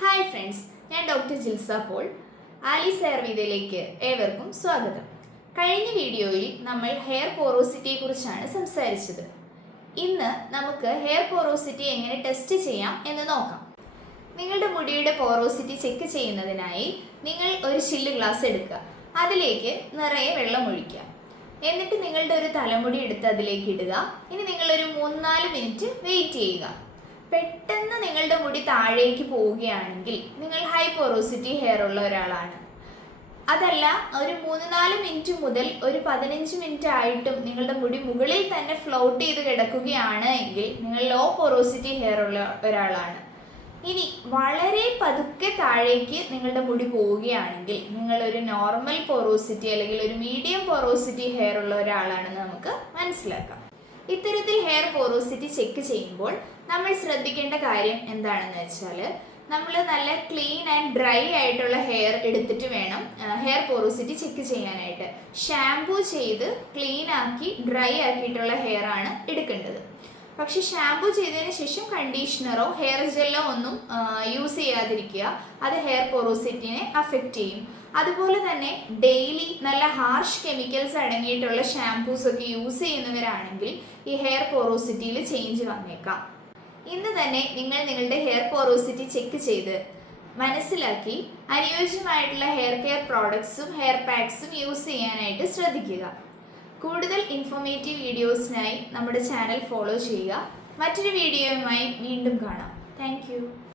Hi friends, ഞാൻ doctor ജിൽസ Paul. Alice ആയുർവേദയിലേക്ക് ഏവർക്കും സ്വാഗതം. കഴിഞ്ഞ വീഡിയോയിൽ നമ്മൾ ഹെയർ പോറോസിറ്റിയെ കുറിച്ചാണ് സംസാരിച്ചത്. ഇന്ന് നമുക്ക് ഹെയർ പോറോസിറ്റി എങ്ങനെ ടെസ്റ്റ് ചെയ്യാം എന്ന് നോക്കാം. നിങ്ങളുടെ മുടിയുടെ പോറോസിറ്റി ചെക്ക് ചെയ്യുന്നതിനായി നിങ്ങൾ ഒരു ചില്ല് ഗ്ലാസ് എടുക്കുക. അതിലേക്ക് നിറയെ വെള്ളം ഒഴിക്കുക. എന്നിട്ട് നിങ്ങളുടെ ഒരു തലമുടി എടുത്ത് അതിലേക്ക് ഇടുക. ഇനി നിങ്ങളൊരു 3-4 മിനിറ്റ് വെയിറ്റ് ചെയ്യുക. പെട്ടെന്ന് നിങ്ങളുടെ മുടി താഴേക്ക് പോവുകയാണെങ്കിൽ നിങ്ങൾ ഹൈ പോറോസിറ്റി ഹെയർ ഉള്ള ഒരാളാണ്. അതല്ല, ഒരു 3-4 മിനിറ്റ് മുതൽ ഒരു 15 മിനിറ്റ് ആയിട്ടും നിങ്ങളുടെ മുടി മുകളിൽ തന്നെ ഫ്ലോട്ട് ചെയ്ത് കിടക്കുകയാണ് എങ്കിൽ നിങ്ങൾ ലോ പോറോസിറ്റി ഹെയർ ഉള്ള ഒരാളാണ്. ഇനി വളരെ പതുക്കെ താഴേക്ക് നിങ്ങളുടെ മുടി പോവുകയാണെങ്കിൽ നിങ്ങൾ ഒരു നോർമൽ പോറോസിറ്റി അല്ലെങ്കിൽ ഒരു മീഡിയം പോറോസിറ്റി ഹെയർ ഉള്ള ഒരാളാണെന്ന് നമുക്ക് മനസ്സിലാക്കാം. ഇത്തരത്തിൽ ഹെയർ പോറോസിറ്റി ചെക്ക് ചെയ്യുമ്പോൾ നമ്മൾ ശ്രദ്ധിക്കേണ്ട കാര്യം എന്താണെന്ന് വെച്ചാൽ, നമ്മൾ നല്ല ക്ലീൻ ആൻഡ് ഡ്രൈ ആയിട്ടുള്ള ഹെയർ എടുത്തിട്ട് വേണം ഹെയർ പോറോസിറ്റി ചെക്ക് ചെയ്യാനായിട്ട്. ഷാംപൂ ചെയ്ത് ക്ലീൻ ആക്കി ഡ്രൈ ആക്കിയിട്ടുള്ള ഹെയർ ആണ് എടുക്കേണ്ടത്. പക്ഷെ ഷാംപൂ ചെയ്തതിന് ശേഷം കണ്ടീഷണറോ ഹെയർ ജെല്ലോ ഒന്നും യൂസ് ചെയ്യാതിരിക്കുക. അത് ഹെയർ പോറോസിറ്റിനെ അഫക്റ്റ് ചെയ്യും. അതുപോലെ തന്നെ ഡെയിലി നല്ല ഹാർഷ് കെമിക്കൽസ് അടങ്ങിയിട്ടുള്ള ഷാംപൂസ് ഒക്കെ യൂസ് ചെയ്യുന്നവരാണെങ്കിൽ ഈ ഹെയർ പോറോസിറ്റിയിൽ ചേഞ്ച് വന്നേക്കാം. ഇന്ന് തന്നെ നിങ്ങൾ നിങ്ങളുടെ ഹെയർ പോറോസിറ്റി ചെക്ക് ചെയ്ത് മനസ്സിലാക്കി അനുയോജ്യമായിട്ടുള്ള ഹെയർ കെയർ പ്രോഡക്ട്സും ഹെയർ പാക്സും യൂസ് ചെയ്യാനായിട്ട് ശ്രദ്ധിക്കുക. കൂടുതൽ ഇൻഫോർമേറ്റീവ് വീഡിയോസിനായി നമ്മുടെ ചാനൽ ഫോളോ ചെയ്യുക. മറ്റൊരു വീഡിയോയുമായി വീണ്ടും കാണാം. താങ്ക്